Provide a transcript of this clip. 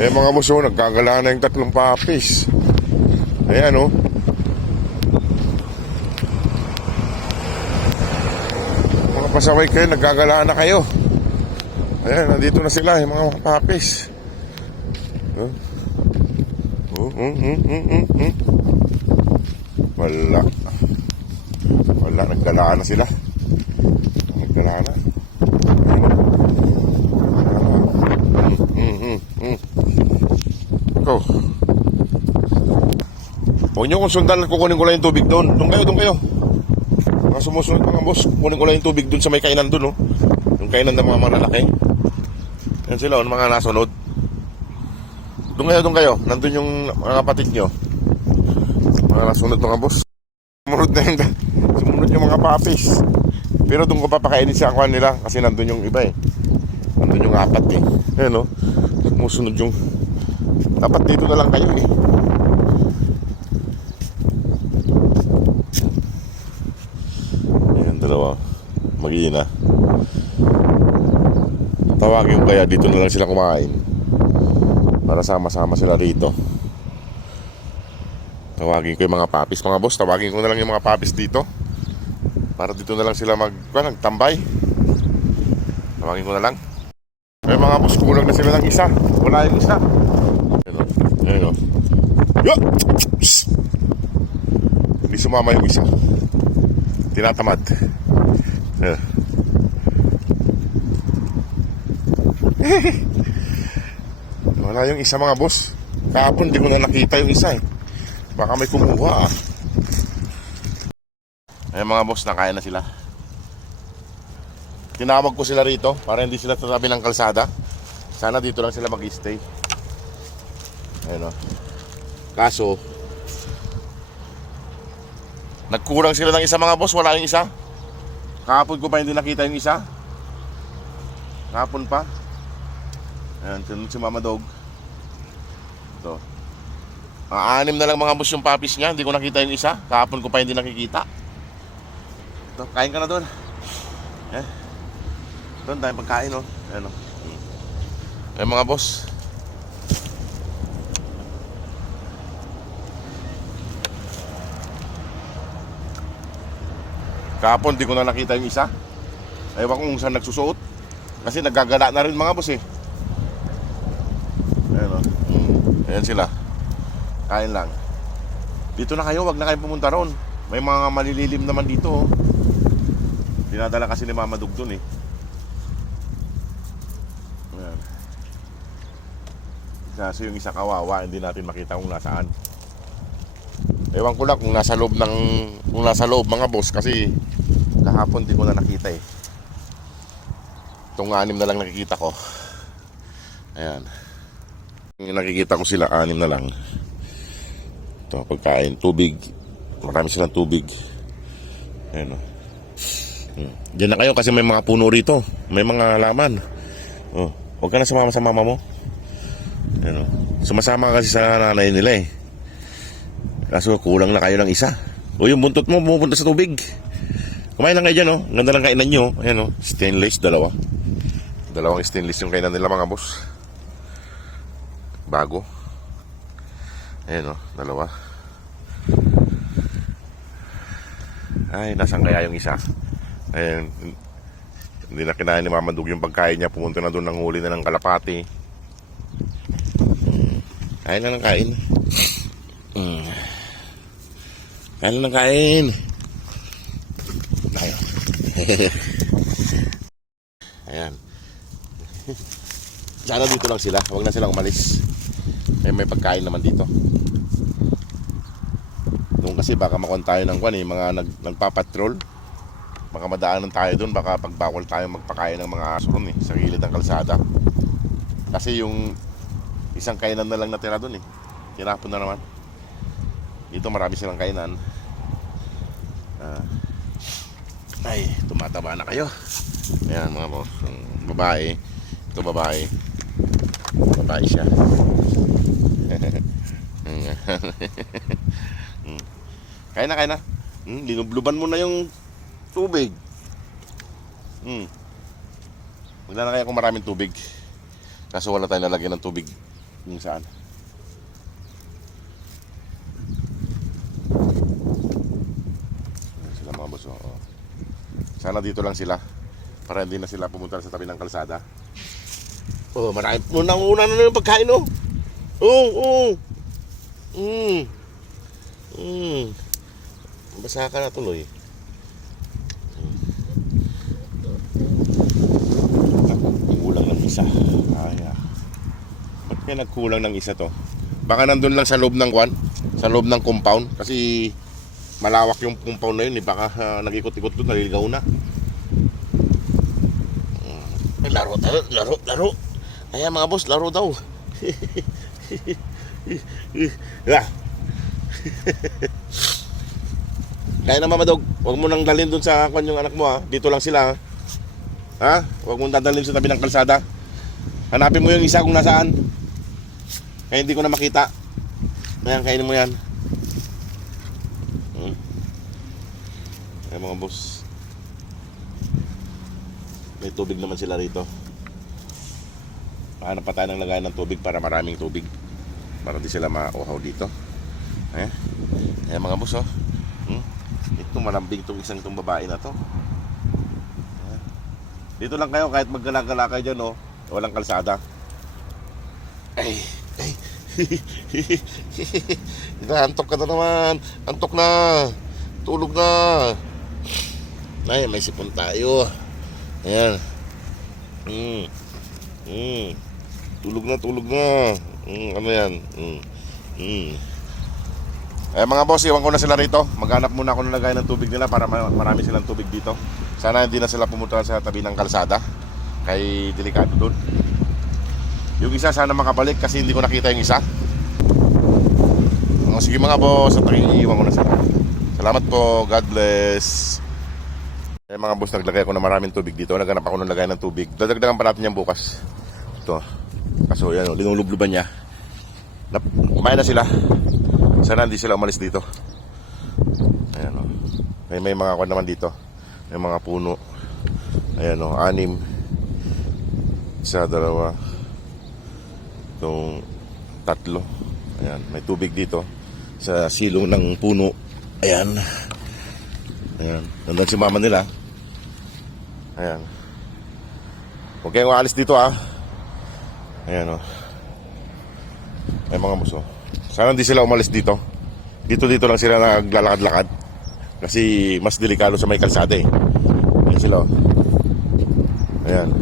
Ayan mga boss, oh, nagkagala na yung tatlong papis. Ayan, oh. Mga pasaway kayo, nagkagala na kayo. Ayan, nandito na sila, yung mga papis. Wala. Wala, nagkala na sila. Nagkala na. Ikaw. Huwag nyo kung sundan, kukunin ko lang yung tubig doon. Doon kayo. Mga sumusunod mga boss, kukunin ko lang yung tubig doon sa may kainan doon, oh. Yung kainan ng mga malalaki. Yan sila, oh, mga nasunod. Doon kayo. Nandun yung mga kapatid nyo. Mga nasunod mga boss. Sumunod yung mga papis. Pero doon ko papakainin sa akuan nila kasi nandun yung iba eh. Nandun yung apat eh. Ayan, oh. Sumusunod yung dapat dito na lang kayo eh. Ayan, dalawa. Mag-iina. Tawagin ko kaya dito na lang sila kumain para sama-sama sila rito. Tawagin ko yung mga papis mga boss. Tawagin ko na lang yung mga papis dito para dito na lang sila nagtambay. Tawagin ko na lang. May mga boss, kulang na sila ng isa. Wala yung isa. Ayun o. Yo! Hindi sumama yung isa. Tinatamad. Wala yung isa mga boss. Kahapon di ko na nakita yung isa eh. Baka may kumuha ah. Ayun mga boss, nakain na sila. Tinawag ko sila rito para hindi sila tatabi ng kalsada. Sana dito lang sila mag-stay. Ayun o. Kaso nagkurang sila ng isa mga boss. Wala yung isa. Kahapon ko pa hindi nakita yung isa. Kahapon pa. Ayan, si Mama Dog. Ito. Anim na lang mga boss yung papis niya. Hindi ko nakita yung isa. Kahapon ko pa hindi nakikita. Ito, kain ka na doon. Doon tayo pagkain, oh. Ayan, oh. Ayan mga boss. Kahapon di ko na nakita yung isa. Ewan ko kung saan nagsusuot. Kasi naggagala na rin mga boss eh. Ayan, oh. Ayan sila. Kain lang. Dito na kayo, wag na kayong pumunta ron. May mga malililim naman dito, oh. Dinadala kasi ni Mama Dug dun eh. Ayan. Kasi yung isa kawawa, hindi natin makita kung nasaan. Ewan ko lang kung nasa loob mga boss kasi kahapon di ko na nakita eh. Itong 6 na lang nakikita ko. Ayan. Yung nakikita ko sila 6 na lang. Ito, pagkain, tubig. Marami silang tubig. Ayan o. Diyan na kayo kasi may mga puno rito. May mga laman. Oh, huwag ka na sumama sa mama mo. Ayan o. Sumasama kasi sa nanay nila eh. Kaso kulang na kayo ng isa. O yung buntot mo pupunta sa tubig. Kumain lang kayo dyan o. Ganda lang kainan nyo. Ayan o. Stainless, dalawang stainless yung kainan nila mga boss. Bago. Ayan o, dalawa. Ay, nasan kaya yung isa? Ayan. Hindi na kinain ni Mama Dug yung pagkain niya. Pumunta na doon ng huli na ng kalapati. Kain na ng kain. Kain na ng kain. Ayan. Sana dito lang sila. Huwag na silang umalis. May pagkain naman dito. Doon kasi baka makuha tayo ng mga nagpapatrol. Baka madaanan tayo doon. Baka pagbawal tayo magpakain ng mga aso ron eh, sa gilid ng kalsada. Kasi yung isang kainan na lang natira doon eh. Tinapon na naman. Dito marami silang kainan. Ay, tumataba na kayo. Ayan mga boss. Babae. Ito babae. Babae siya. Kain na. Linubluban mo na yung tubig. Wala na kaya kung maraming tubig. Kaso wala tayong nalagyan ng tubig kung saan. Ayan sila mga boss. Oh. Sana dito lang sila para hindi na sila pumunta sa tabi ng kalsada. Oh, marami. Unang-una na yung pagkain, oh. Oo. Basa ka na tuloy. Kulang ng isa. Ba't kaya nagkulang ng isa to? Baka nandun lang sa loob ng kwan, sa loob ng compound. Kasi malawak yung compound na yun. Baka nag-ikot-ikot doon, naliligaw na. Laro. Kaya mga boss, laro daw. Kaya na Mamadog, huwag mo nang dalhin dun sa kwan yung anak mo, ha. Dito lang sila, ha. Huwag mo dadalhin sa tabi ng kalsada. Hanapin mo yung isa kung nasaan. Kaya hindi ko na makita. Ayan, kainin mo yan. Ayan mga boss, may tubig naman sila rito. Hanap pa tayo ng lagayan ng tubig para maraming tubig, para di sila mauhaw dito. Ayan mga boss, oh. Ito malambing itong isang itong babae na to. Dito lang kayo kahit maggala-gala kayo dyan, oh. Walang kalsada. Ay. Antok ka na naman. Antok na. Tulog na. Ay, may sipon tayo. Ayan. Tulog na. Ano yan? Eh mga boss, iwan ko na sila rito. Maghanap muna ako ng lagay ng tubig nila para marami silang tubig dito. Sana hindi na sila pumunta sa tabi ng kalsada. Kay delikado doon. Yung isa sana makabalik kasi hindi ko nakita yung isa. Sige mga boss, at iiwan ko na sila. Salamat po, God bless. Eh mga boss, naglagay ako ng maraming tubig dito. Naghanap ako ng lagay ng tubig. Dadagdagan pa natin yan bukas. Ito. Kaso yan, linulubluban niya. Kumain na sila. Sana hindi sila umalis dito. Ayan, oh. May mga kwan naman dito. May mga puno. Ayan, oh, 6. Isa, 2. Itong 3. Ayan, may tubig dito sa silong ng puno. Ayan. Nandun si mama nila. Ayan. Huwag kayong aalis dito, ha. Ayan, oh. Ay mga muso. Sana hindi sila umalis dito. Dito lang sila naglalakad-lakad. Kasi mas delikado sa may kalsada, eh. Ayan sila, oh. Ayan.